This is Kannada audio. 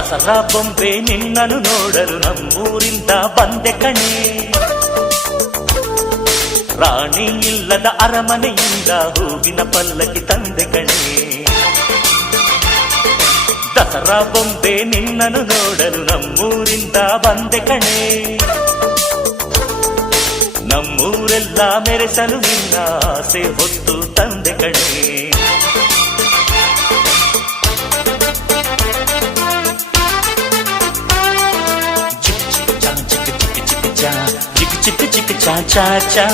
ದಸರಾ ಬೊಂಬೆ ನಿನ್ನನ್ನು ನೋಡಲು ನಮ್ಮೂರಿಂದ ಬಂದೆ ಕಣೆ. ರಾಣಿ ಇಲ್ಲದ ಅರಮನೆಯಿಂದ ಹೂವಿನ ಪಲ್ಲಕ್ಕಿ ತಂದೆ ಕಣೆ. ದಸರಾ ಬೊಂಬೆ ನಿನ್ನನ್ನು ನೋಡಲು ನಮ್ಮೂರಿಂದ ಬಂದೆ ಕಣೆ. ನಮ್ಮೂರೆಲ್ಲ ಮೆರೆಸಲು ನಿನ್ನ ಆಸೆ ಹೊತ್ತು ತಂದೆ ಕಣೆ. ಚಿಕ್ ಚಿಕ್ ಚಾ ಚಾ ಚಾ